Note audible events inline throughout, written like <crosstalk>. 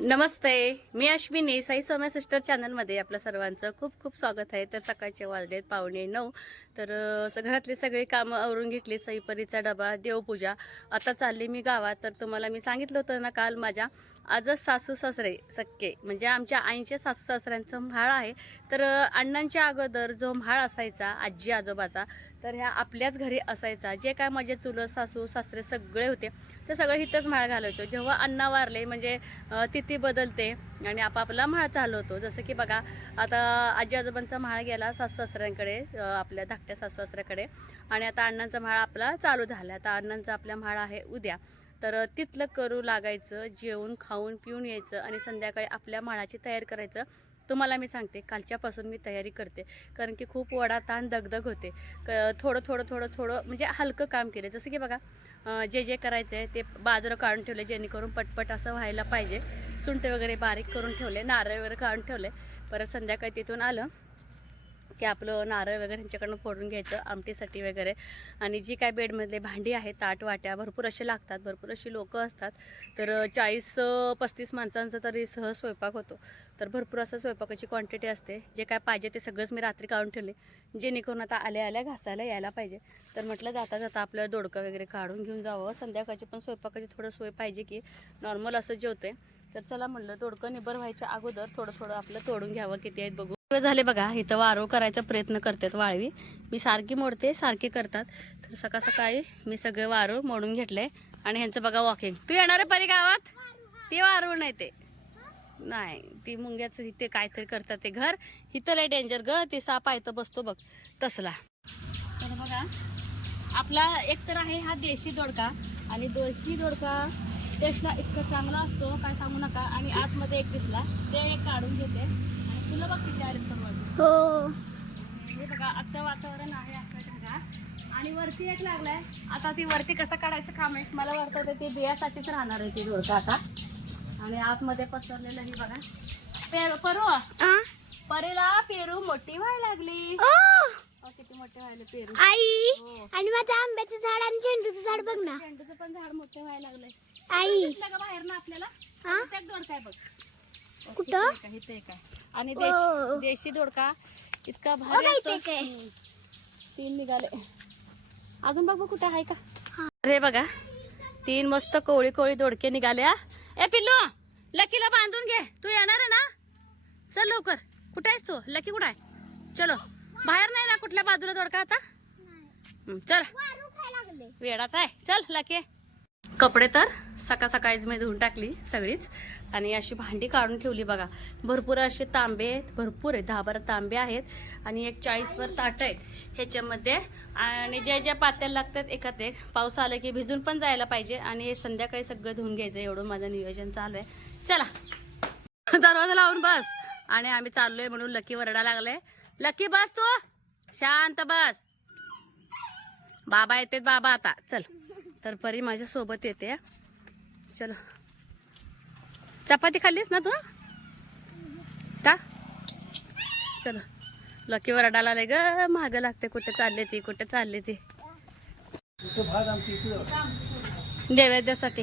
नमस्ते मी अश्विनी. साई समय सिस्टर चॅनलमध्ये आपलं सर्वांचं खूप खूप स्वागत आहे. तर सकाळचे वाजलेत पावणे नऊ. तर घरातले सगळे सगळी कामं आवरून घेतली सईपरीचा डबा देवपूजा. आता चालली मी गावात. तर तुम्हाला मी सांगितलं होतं ना काल माझ्या आजच सासू सासरे सक्के. म्हणजे आमच्या आईच्या सासू सासऱ्यांचं म्हाळ आहे. तर अण्णांच्या अगोदर जो म्हाळ असायचा आजी आजोबाचा तर ह्या आपल्याच घरी असायचा. जे काय माझे चुलत सासू सासरे सगळे होते ते सगळं इथंच म्हाळ घालायचो. जेव्हा अण्णा वारले म्हणजे तिथी बदलते आणि आपापला म्हाळ चालवतो. जसं की बघा आता आजी आजोबांचा म्हाळ गेला सासू सासऱ्यांकडे आपल्या धाक सासू सासवासऱ्याकडे आणि आता अण्णांचा म्हाळ आपला चालू झाला आता अण्णांचा आपला म्हाळ आहे उद्या. तर तिथलं करू लागायचं जेवून खाऊन पिऊन यायचं आणि संध्याकाळी आपल्या माळाची तयारी करायचं. तुम्हाला मी सांगते कालच्यापासून मी तयारी करते. कारण की खूप वडा ताण दगदग होते. क थोडं थोडं थोडं थोडं म्हणजे हलकं काम केलं जसं की बघा जे जे करायचं आहे ते बाजरं काढून ठेवले जेणेकरून पटपट असं व्हायला पाहिजे. सुंठ वगैरे बारीक करून ठेवले नारळ वगैरे काढून ठेवले परत संध्याकाळी तिथून आलं की आपलं नारळ वगैरे ह्यांच्याकडनं फोडून घ्यायचं आमटीसाठी वगैरे. आणि जी काय बेडमधले भांडी आहेत ताट वाट्या भरपूर असे लागतात भरपूर अशी लोकं असतात. तर चाळीस पस्तीस माणसांचा तरी सहज स्वयंपाक होतो. तर भरपूर असं स्वयंपाकाची क्वांटिटी असते. जे काय पाहिजे ते सगळंच मी रात्री काढून ठेवले. जेणेकरून आता आल्या आल्या घासायला यायला पाहिजे. तर म्हटलं जाता जाता आपलं दोडकं वगैरे काढून घेऊन जावं. संध्याकाळची पण स्वयंपाकाची थोडं सोय पाहिजे की नॉर्मल असं जेवतोय. तर चला म्हणलं दोडकं निबर व्हायच्या अगोदर थोडं थोडं आपलं तोडून घ्यावं. किती आहेत बघू. दिवस झाले बघा. इथं वारो करायचा प्रयत्न करतात वाळवी. मी सारखी मोडते सारखी करतात. तर सकाळ सकाळी मी सगळे वारू मोडून घेतले. आणि ह्यांचं बघा वॉकिंग तू येणार आहे परी गावात? ते वारू नाही ते. नाही ती मुंग्याचं इथे काहीतरी करतात ते घर. इथं लय डेंजर ग. ते साप आहे तर बसतो बघ. तसला. तर बघा आपला एक तर आहे हा देशी दोडका. आणि देशी दोडका टेस्टला इतका चांगला असतो काय सांगू नका. आणि आतमध्ये एक दिसला. ते एक काढून घेते. तुला बघ किती आले समज हो. हे बघा आजचं वातावरण आहे असं बघा. आणि वरती एक लागलाय. आता ती वरती कसं काढायचं काम आहे? मला वाटतं ते बियासाठीच राहणार आहे ती दोडका आता. आणि आतमध्ये पसरलेलं ही बघा. पे परू. आ? परीला पेरू मोठी व्हायला लागली. अहो, किती मोठे व्हायला पेरू. आई हो. आणि माझं आंब्याचं झाड आणि झेंडूचं झाड बघ ना. झेंडूचं पण झाड मोठे व्हायला लागलंय आई. दिसलं का बाहेर ना आपल्याला? हा? त्यात दोडका आहे बघ. कुठं? इथे एक आहे, इथे एक आहे. आणि. देश देशी दोडका इतका भारी असतो. तीन निघाले. अजून बघ कुठे आहे का. अरे बघा तीन मस्त कोळी कोळी दोडके निघाल्या ए पिल्लू लकीला बांधून घे. तू येणार आहे ना? चल लवकर. कुठे आहेस तू? लकी कुठे आहे? चलो. बाहेर नाही ना कुठल्या बाजूला दोडका आता? चल. वेडाचा आहे. चल लकी. कपडे तर सकाळ सकाळीच मी धुवून टाकली सगळीच. आणि अशी भांडी काढून ठेवली बघा. भरपूर असे तांबे आहेत भरपूर आहेत दहा बारा तांबे आहेत आणि एक चाळीसभर ताट आहेत ह्याच्यामध्ये. आणि ज्या ज्या पात्याला लागतात एकात एक. पाऊस आला की भिजून पण जायला पाहिजे आणि हे संध्याकाळी सगळं धुवून घ्यायचं एवढं माझं नियोजन चालू आहे. चला. दरवाजा लावून बस. आणि आम्ही चाललोय म्हणून लकी वरडा लागलाय. लकी बस तू. शांत बस. बाबा येते बाबा आता. चल. तर परी माझ्या सोबत येते. चलो. चपाती खाल्लीस ना तू? का चलो. लकी वरडाला लय ग. महाग लागते कुठे चालले ती कुठे चालले ती. नैवेद्यासाठी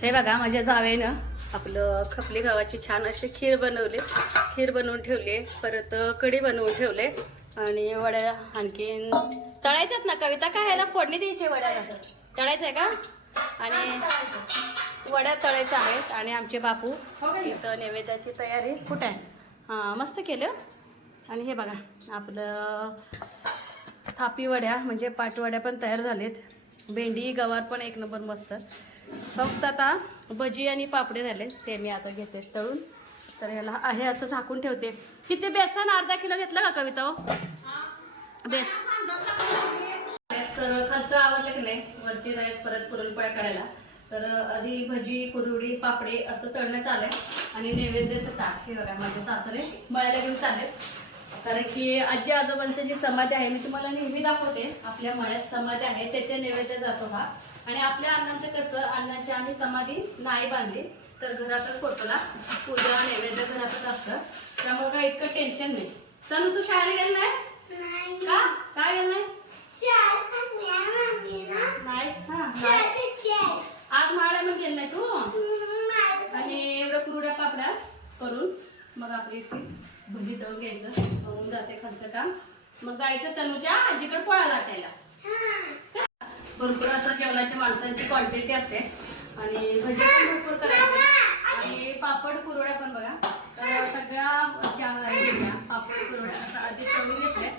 हे बघा माझ्या जावे ना आपलं खपली गव्हाची छान अशी खीर बनवले. खीर बनवून ठेवले परत कढी बनवून ठेवले. आणि वड्या आणखीन तळायच्यात ना कविता? काय ह्याला फोडणी द्यायची वड्याला? तळायचं आहे का? आणि वड्या तळायच्या आहेत आणि आमचे बापू इथं नैवेद्याची तयारी. कुठे आहे? हां मस्त केलं. आणि हे बघा आपलं थापी वड्या म्हणजे पाटवड्या पण तयार झालेत. भेंडी गवार पण एक नंबर मस्त. फक्त आता भजी आणि पापडे राहिले. ते मी आता घेते तळून. तर ह्याला आहे असं झाकून ठेवते. किती बेसन अर्धा किलो घेतलं का कविता हो? बेस. तर आवडलं की नाही? वरती जायचं परत पुरणपोळ्या करायला. तर आधी भजी कुरुडी पापडी असं तळण्यात आलंय आणि नैवेद्याचं ताक हे बघा माझे सासरे मळायला घेऊन चालेल कारण की आजी आजोबांचे जी समाधी आहे मी तुम्हाला नेहमी दाखवते. आपल्या मळ्यात समाधी आहे त्याचे नैवेद्य जातो हा. आणि आपल्या अण्णांचं कसं अण्णांची आम्ही समाधी नाही बांधली तर घरातच फोटोला पूजा नैवेद्य घरातच असतं. त्यामुळे काही इतकं टेन्शन नाही. तर तू शाळेला गेला नाही? का? काय गेला नाही? हा. आज माळ्या पण गेला नाही तू? करून मग आपली इथे भजी तळून घ्यायचं. होऊन जाते खालचं काम. मग जायचं तनुच्या आजीकडे पोळा लाटायला. भरपूर असं जेवणाच्या माणसांची क्वांटिटी असते. आणि भजी पण भरपूर करायचे. आणि पापड कुरवड्या पण बघा. तर सगळ्या चार घेतल्या पापड कुरवड्या असं आधी तळून घेतल्या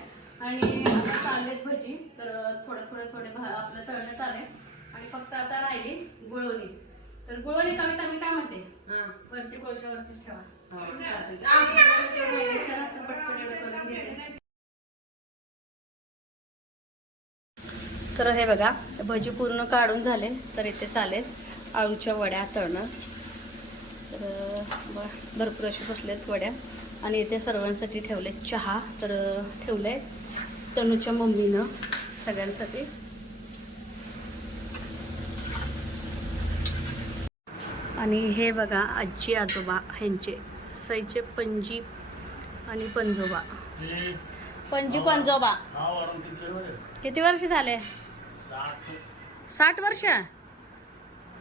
आणि आता चाललेत भजी. तर थोडे थोडे थोडे आपलं तळणं चालेल आणि फक्त आता राहिली गुळवणी. तर गुळवणी कमीत कमी काय म्हणते? वरती कोळशावरतीच ठेवा. तर हे बघा भजी पूर्ण काढून झाले तर इथे चालेल आळूच्या वड्या तळणं. तर भरपूर असे बसलेत वड्या. आणि इथे सर्वांसाठी ठेवले चहा. तर ठेवले तनूच्या मम्मीनं सगळ्यांसाठी. आणि हे बघा आजी आजोबा ह्यांचे सईचे पणजी आणि पंजोबा पणजी पंजोबा किती वर्ष झाले? साठ. वर्ष?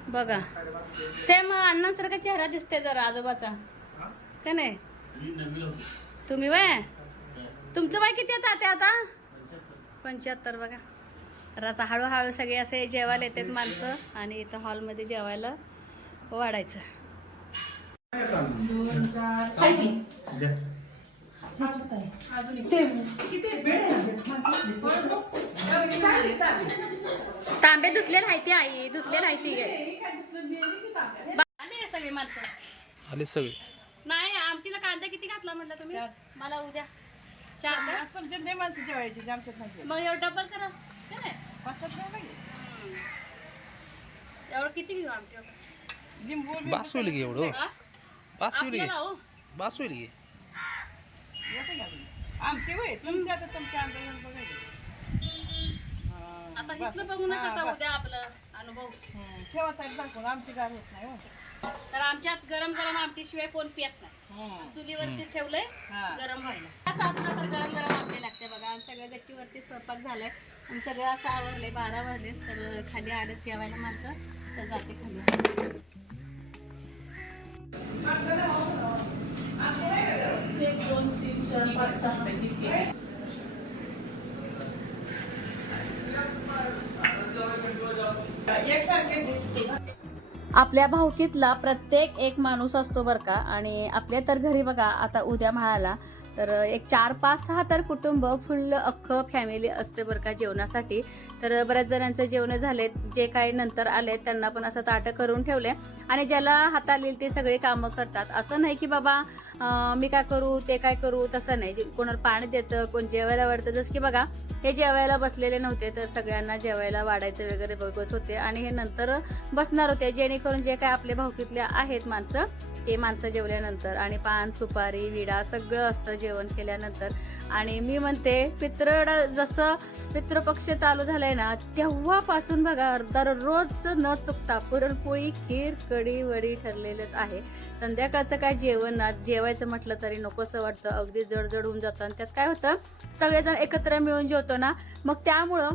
बघा. सेम अण्णांसारखा चेहरा दिसते जरा आजोबाचा. का नाही? तुम्ही वय? तुमचं वय किती आता ते आता? पंच्याहत्तर. बघा. तर आता हळूहळू सगळे असे जेवायला येतात माणसं आणि इथं हॉलमध्ये जेवायला वाढायचं. तांबे धुतलेले आहे ती आई धुतलेले आहे ती आले सगळे माणसं आले सगळे. नाही आमटीला कांदा किती घातला म्हटलं तुम्ही? मला उद्या. चार? तुमच्या नाही माणसं जेवायची आमच्यात नाही मग एवढं डबल करा. एवढं किती घेऊ आमटी लिंबू बिंबू बास होईल की एवढं? हा? बास की आपल्याला हो. बास येतं तुम्ही? आमची होय तुमच्या आता तुमच्या अंदाजाने बघायचं आता इथलं बघूनच आता उद्या आपलं अनुभव. ठेवा ताईत दाखवून आमची गार होत नाही हो. तर आमच्यात गरम गरम आमटी शिवाय कोण पियत नाही. हं. चुलीवरती ठेवलंय हा. गरम व्हायला. असं असलं तर गरम गरम आमटी लागते बघा. आणि सगळं गच्चीवरती स्वयंपाक झालाय. आणि सगळं असं आवरलंय बारा वाजले तर खाली आलंच जेवायला माणसं तर जाते खाली. आपल्या भावकीतला प्रत्येक एक माणूस असतो बरं का आणि आपल्या तर घरी बघा आता उद्या म्हणाला तर एक चार पाच सहा तर कुटुंब फुल अख्खं फॅमिली असते बरं का जेवणासाठी. तर बऱ्याच जणांचं जेवण झाले जे काही नंतर आले त्यांना पण असं ताटं करून ठेवले. आणि ज्याला हाताला येईल ते सगळे कामं करतात. असं नाही की बाबा मी काय करू ते काय करू तसं नाही. जे- कोणाला पाणी देतं कोण जेवायला वाढतं. जसं की बघा हे जेवायला बसलेले नव्हते तर सगळ्यांना जेवायला वाढायचं वगैरे बघत होते. आणि हे नंतर बसणार होते जेणेकरून जे काय आपले भावकीतले आहेत माणसं ते माणसं जेवल्यानंतर आणि पान सुपारी विडा सगळं असतं जेवण केल्यानंतर. आणि मी म्हणते पित्र जसं पितृपक्ष चालू झालाय ना तेव्हापासून बघा दररोज न चुकता पुरणपोळी खीर कडी वडी ठरलेलंच आहे. संध्याकाळचं काय जेवण ना जेवायचं म्हटलं तरी नकोसं वाटतं. अगदी जडजड होऊन जातं. आणि त्यात काय होतं सगळेजण एकत्र मिळून जेवतो ना मग त्यामुळं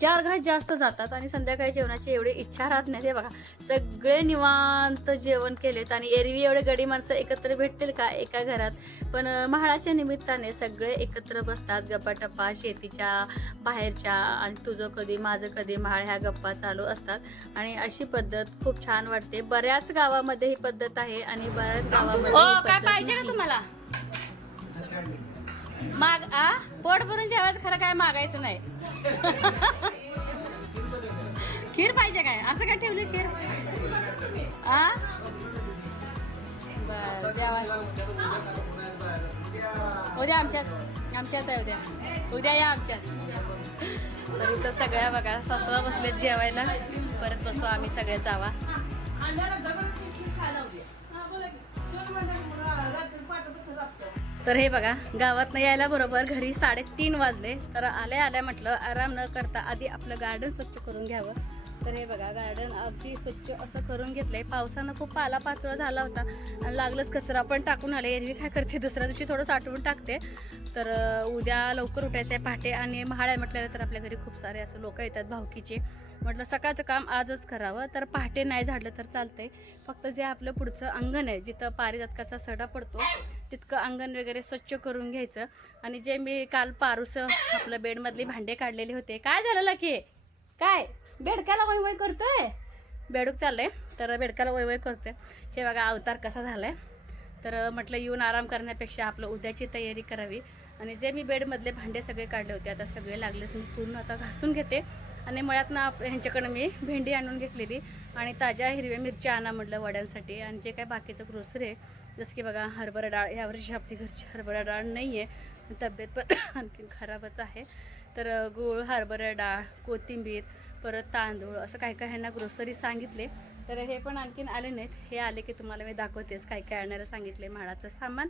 चार घास जास्त जातात आणि संध्याकाळी जेवणाची एवढी इच्छा राहत नाही. ते बघा सगळे निवांत जेवण केलेत आणि एरवी एवढे गडी माणसं एकत्र भेटतील का? एका घरात. पण म्हाळाच्या निमित्ताने सगळे एकत्र बसतात गप्पाटप्पा शेतीच्या बाहेरच्या आणि तुझं कधी माझं कधी म्हाळ ह्या गप्पा चालू असतात. आणि अशी पद्धत खूप छान वाटते. बऱ्याच गावामध्ये ही पद्धत आहे आणि बऱ्याच गावामध्ये काय पाहिजे का तुम्हाला? माग आ? पोट भरून जेवायचं खरं काय मागायचं नाही. खीर पाहिजे काय? असं काय ठेवली खीर? आ? बर जेवाय उद्या आमच्यात आमच्यात आहे उद्या. उद्या या आमच्यात. तर इथं सगळ्या बघा सासवा बसले जेवायला. परत बसू आम्ही सगळे जावा. तर हे बघा गावातनं यायला बरोबर घरी साडेतीन वाजले. तर आल्या आल्या म्हटलं आराम न करता आधी आपलं गार्डन स्वच्छ करून घ्यावं. तर हे बघा गार्डन अगदी स्वच्छ असं करून घेतलंय. पावसानं खूप पाला पाचोळा झाला होता. आणि लागलंच कचरा पण टाकून आले. एरवी काय करते? दुसऱ्या दिवशी थोडं साठवून टाकते. तर उद्या लवकर उठायचं आहे पहाटे आणि महाळ्या आहे म्हटल्यानंतर आपल्या घरी खूप सारे असं लोक येतात भावकीचे. म्हटलं सकाळचं काम आजच करावं. तर पहाटे नाही झाडलं तर चालतंय. फक्त जे आपलं पुढचं अंगण आहे जिथं पारिजातकाचा सडा पडतो तितकं अंगण वगैरे स्वच्छ करून घ्यायचं. आणि जे मी काल पारूसं आपलं बेडमधली भांडे काढलेले होते काय झालं की काय? बेडकाला वय वय करतोय? बेडूक चाललंय तर बेडकाला वय वय करतोय. हे बघा अवतार कसा झालाय? तर म्हटलं येऊन आराम करण्यापेक्षा आपलं उद्याची तयारी करावी. आणि जे मी बेडमधले भांडे सगळे काढले होते आता सगळे लागलेच मी पूर्ण आता घासून घेते. आणि मळ्यातनं आप ह्यांच्याकडं मी भेंडी आणून घेतलेली आणि ताज्या हिरव्या मिरच्या आणा म्हटलं वड्यांसाठी. आणि जे काय बाकीचं ग्रोसरी आहे जसं की बघा हरभरा डाळ. यावर्षी आपली घरची हरभरा डाळ नाही आहे तब्येत पण <clears throat> आणखीन खराबच आहे. तर गूळ हरभरा डाळ कोथिंबीर परत तांदूळ असं काही काही ह्यांना ग्रोसरी सांगितले. तर हे पण आणखीन आले नाहीत. हे आले की तुम्हाला मी दाखवतेच काय काय आणायला सांगितले माळाचं सामान.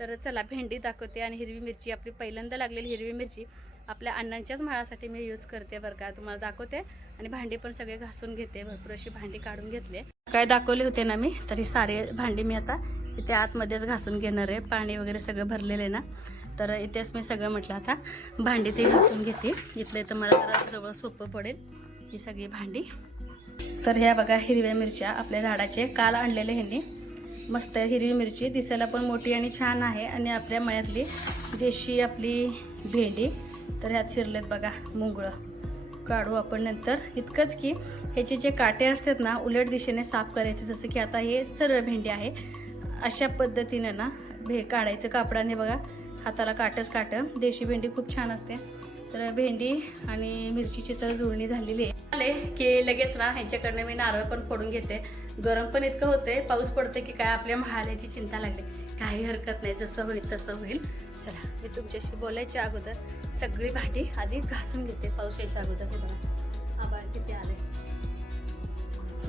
तर चला भेंडी दाखवते. आणि हिरवी मिरची आपली पहिल्यांदा लागलेली हिरवी मिरची आपल्या अण्णांच्याच माळासाठी मी यूज करते बरं का. तुम्हाला दाखवते. आणि भांडी पण सगळे घासून घेते. भरपूर अशी भांडी काढून घेतले. काय दाखवले होते ना मी तरी सारे भांडी मी आता इथे आतमध्येच घासून घेणार आहे. पाणी वगैरे सगळं भरलेलं आहे ना. तर इथेच मी सगळं म्हटलं आता भांडी ते घासून घेते. इथलं तर मला जरा जवळ सोपं पडेल ही सगळी भांडी. तर ह्या बघा हिरव्या मिरच्या आपल्या झाडाचे काल आणलेले ह्यांनी. मस्त हिरवी मिरची. दिसायला पण मोठी आणि छान आहे. आणि आपल्या मळ्यातली देशी आपली भेंडी. तर ह्यात शिरलेत बघा मुंगळं. काढू आपण नंतर. इतकंच की ह्याचे जे काटे असतात ना उलट दिशेने साफ करायचे जसं की आता हे सरळ भेंडी आहे. अशा पद्धतीनं ना भे काढायचं कापडाने बघा. हाताला काटच काटं. देशी भेंडी खूप छान असते. तर भेंडी आणि मिरचीची तर जुळणी झालेली आहे. आले की लगेच ना ह्यांच्याकडनं मी नारळ पण फोडून घेते. गरम पण इतकं होते पाऊस पडते की काय आपल्या महाल्याची चिंता लागली. काही हरकत नाही जसं होईल तसं होईल. चला मी तुमच्याशी बोलायच्या अगोदर सगळी भांडी आधी घासून घेते पाऊस यायच्या अगोदर. हे बघा आबाळ किती आले.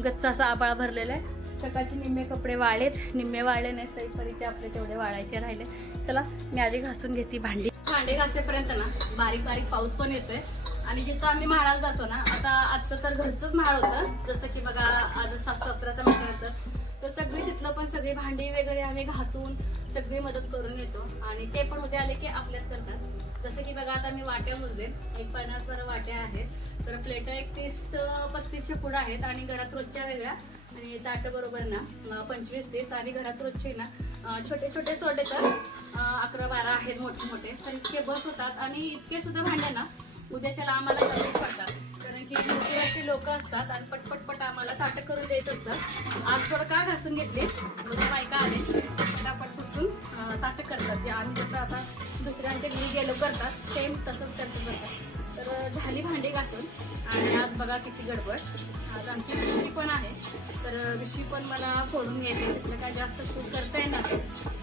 गच्च असा आबाळ भरलेला आहे. सकाळचे निम्मे कपडे वाळलेत. निम्मे वाळले नाही सईपरीचे आपले तेवढे वाळायचे राहिले. चला मी आधी घासून घेते भांडी. भांडे घासेपर्यंत ना बारीक बारीक पाऊस पण येतोय. आणि जिथं आम्ही म्हाळाला जातो ना आता आजचं तर घरचंच म्हाळ होतं. जसं की बघा आज सासू सासऱ्याचं होतं. सगळी भांडी वगैरे आम्ही घासून सगळी मदत करून येतो. आणि ते पण होते आले की आपल्यात करतात. जसं की बघा आता मी वाट्या मोजले. एक पन्नास बरं वाट्या आहेत. तर प्लेटा एक तीस पस्तीसशे पस्तीसच्या पुढं आहेत आणि घरात रोजच्या वेगळ्या. आणि ताटं बरोबर ना पंचवीस तीस. आणि घरात रोजचे ना छोटे छोटे सोडे तर अकरा बारा आहेत मोठे मोठे. तर इतके बस होतात. आणि इतके सुद्धा भांड्या ना उद्याच्याला आम्हाला कमीच पडतात. की मोठे लोक असतात आणि पटपटपट आम्हाला ताटं करून द्यायचं असतं आज थोडं का घासून घेतले? म्हणजे बायका आले. पटापट पुसून ताटक ताटं करतात. जे आम्ही जसं आता दुसऱ्यांच्या घरी गेलो करतात सेम तसंच त्यांचं करतात तर झाली भांडी घासून. आणि आज बघा किती गडबड. आज आमची विशी पण आहे. तर विशी पण मला फोडून घ्यायची तिथलं काय जास्त खूप करता येणार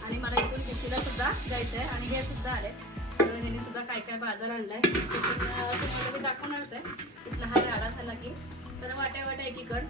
आणि मला इथून विशीला सुद्धा जायचं आहे आणि हे सुद्धा आले यांनी सुद्धा काय काय बाजार आणलाय तुम्हाला मी दाखवणारच आहे. इथला हा राडा झाला की तर वाट्या वाट्या एकीकड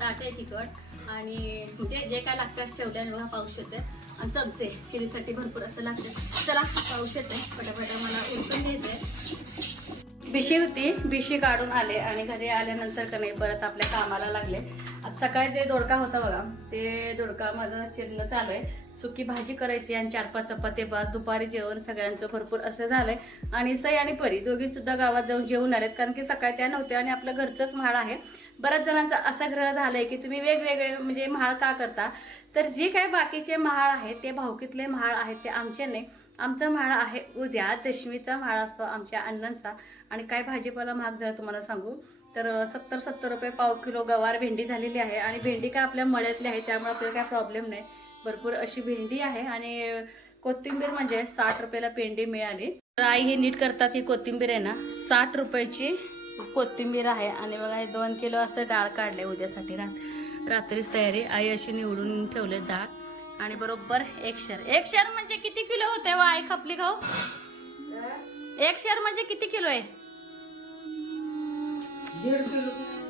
ताटे एकीकड आणि म्हणजे जे काय लागतात ठेवले आणि बघा पाऊस येते आणि चमचे खिरीसाठी भरपूर असं लागते चला पाऊस येते पटापटा मला उरकून घ्यायचंय. बिशी होती बिशी काढून आले आणि घरी आल्यानंतर का नाही परत आपल्या कामाला लागले. आज सकाळी जे दोडका होता बघा ते दोडका माझं चिरणं चालू आहे. सुकी भाजी करायची आणि चार पाच चपाते बस दुपारी जेवण सगळ्यांचं भरपूर असं झालंय. आणि सई आणि परी दोघी सुद्धा गावात जाऊन जेवून आलेत कारण की सकाळी त्या नव्हत्या आणि आपलं घरचंच म्हाळ आहे. बऱ्याच जणांचा असा ग्रह झालाय की तुम्ही वेगवेगळे म्हणजे म्हाळ का करता? तर जे काही बाकीचे म्हाळ आहेत ते भावकीतले म्हाळ आहेत ते आमचे नाही आमचा म्हाळ आहे उद्या दशमीचा म्हाळ असतो आमच्या अण्णांचा. आणि काय भाजीपाला महाग झाला तुम्हाला सांगू? तर सत्तर सत्तर रुपये पाव किलो गवार भेंडी झालेली आहे. आणि भेंडी काय आपल्या मळ्यातली आहे त्यामुळे आपल्याला काय प्रॉब्लेम नाही. भरपूर अशी भेंडी आहे आणि कोथिंबीर म्हणजे साठ रुपयाला पेंडी मिळाली. तर आई हे नीट करतात ही कोथिंबीर आहे ना साठ रुपयाची कोथिंबीर आहे. आणि बघा हे दोन किलो असं डाळ काढले उद्यासाठी रात रात्रीच तयारी. आई अशी निवडून ठेवले डाळ. आणि बरोबर एक शेर एक शेर म्हणजे किती किलो होते व आई खपली खाऊ? एक शेर म्हणजे किती किलो आहे?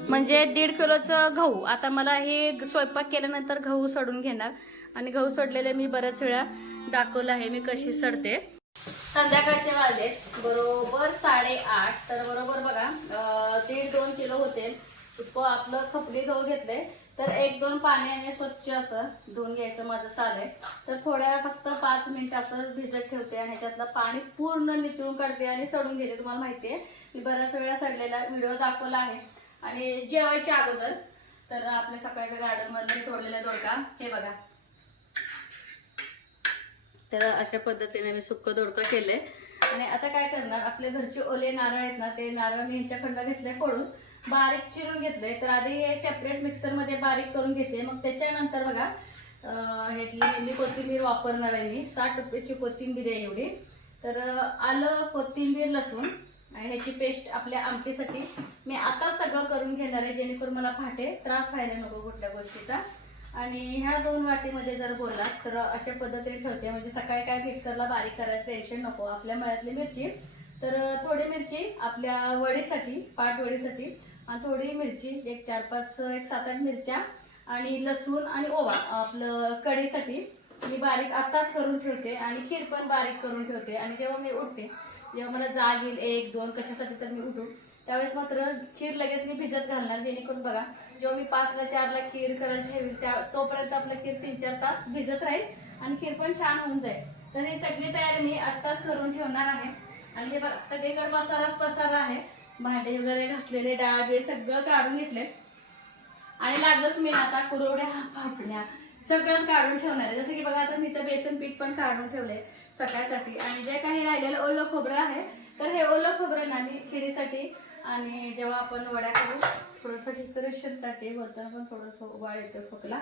म्हणजे दीड किलोचं गहू. आता मला हे स्वयंपाक केल्यानंतर गहू सोडून घेणार. आणि गहू सोडलेले मी बऱ्याच वेळा दाखवलं आहे मी कशी सडते. संध्याकाळचे वाजले बरोबर साडेआठ. तर बरोबर बघा दीड दोन किलो होते. आपलं खपली गहू घेतलंय तर एक दोन पाण्याने स्वच्छ असं धुवून घ्यायचं माझं चालू आहे. तर थोड्या फक्त पाच मिनिट असं भिजत ठेवते आणि ह्याच्यातलं पाणी पूर्ण निचळून काढते आणि सडून घेते. तुम्हाला माहिती आहे मी बऱ्याच वेळा सडलेला व्हिडिओ दाखवला आहे. आणि जेवायच्या अगोदर तर आपल्या सकाळच्या गार्डन मधले तोडलेला दोडका हे बघा. तर अशा पद्धतीने मी सुक्क दोडकं केलंय. आणि आता काय करणार आपल्या घरचे ओले नारळ आहेत ना ते नारळ मी ह्याच्या खंड घेतले फोडून बारीक चिरून घेतले तर आधी हे सेपरेट मिक्सरमध्ये बारीक करून घेतले मग त्याच्यानंतर बघा ह्याची ह्यातली कोथिंबीर वापरणार आहे मी. साठ रुपयाची कोथिंबीर आहे एवढी. तर आलं कोथिंबीर लसूण. ह्याची पेस्ट आपल्या आमटीसाठी. मी आताच सगळं करून घेणार आहे जेणेकरून मला फाटे त्रास व्हायला नको कुठल्या गोष्टीचा. आणि ह्या दोन वाटीमध्ये जर बोललात तर अशा पद्धतीने ठेवते. म्हणजे सकाळी काय मिक्सरला बारीक करायचं टेन्शन नको. आपल्या मळ्यातली मिरची तर थोडी मिरची आपल्या वडीसाठी पाट वडीसाठी आणि थोडी मिरची एक चार पाच एक सात आठ मिरच्या आणि लसूण आणि ओवा आपलं कढीसाठी मी बारीक आत्ताच करून ठेवते आणि खीर पण बारीक करून ठेवते. आणि जेव्हा मी उठते जेव्हा मला जाग येईल एक दोन कशासाठी तर मी उठू त्यावेळेस मात्र खीर लगेच मी भिजत घालणार जेणेकरून बघा जेव्हा मी पाचला चारला खीर करत ठेवी त्या तोपर्यंत आपलं खीर तीन चार तास भिजत राहील आणि खीर पण छान होऊन जाईल. तर ही सगळी तयारी मी आत्ताच करून ठेवणार आहे. आणि हे बघा सगळीकडे मसालाच पसारा आहे. भांडे वगैरे घासलेले डाळ बिळ सगळं काढून घेतले आणि लागलंच मी आता कुरवड्या पापड्या सगळंच काढून ठेवणार आहे. जसं की बघा आता मी तर बेसन पीठ पण काढून ठेवले सकाळसाठी. आणि जे काही राहिलेलं ओलं खोबरं आहे तर हे ओलं खोबरं ना मी खिरीसाठी आणि जेव्हा आपण वड्या करू थोडंसं डेकोरेशनसाठी बोलताना पण थोडंसं उबाळ येतो खोकला.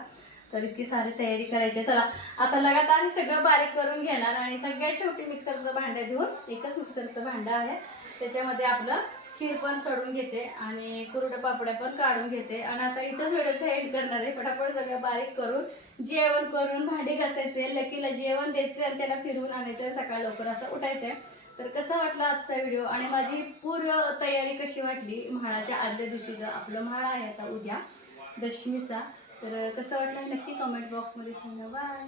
तर इतकी सारी तयारी करायची आहे. चला आता लगातार सगळं बारीक करून घेणार आणि सगळ्यात शेवटी मिक्सरचं भांडं घेऊन एकच मिक्सरचं भांडं आहे. त्याच्यामध्ये आपलं खीर पण सोडून घेते आणि कुरड्या पापड्या पण काढून घेते. आणि आता इथंच व्हिडिओचं एड करणार आहे. पटापट सगळं बारीक करून जेवण करून भांडी घासायचे लकीला जेवण द्यायचे आणि त्याला फिरवून आणायचं सकाळ लवकर असं उठायचंय. तर कसं वाटला आजचा व्हिडिओ? आणि माझी पूर्व तयारी कशी वाटली? म्हाळाच्या आदल्या दिवशीचं आपलं म्हाळ आहे आता उद्या दशमीचा तर कसं वाटलं? नक्की कमेंट बॉक्समध्ये सांगा. बाय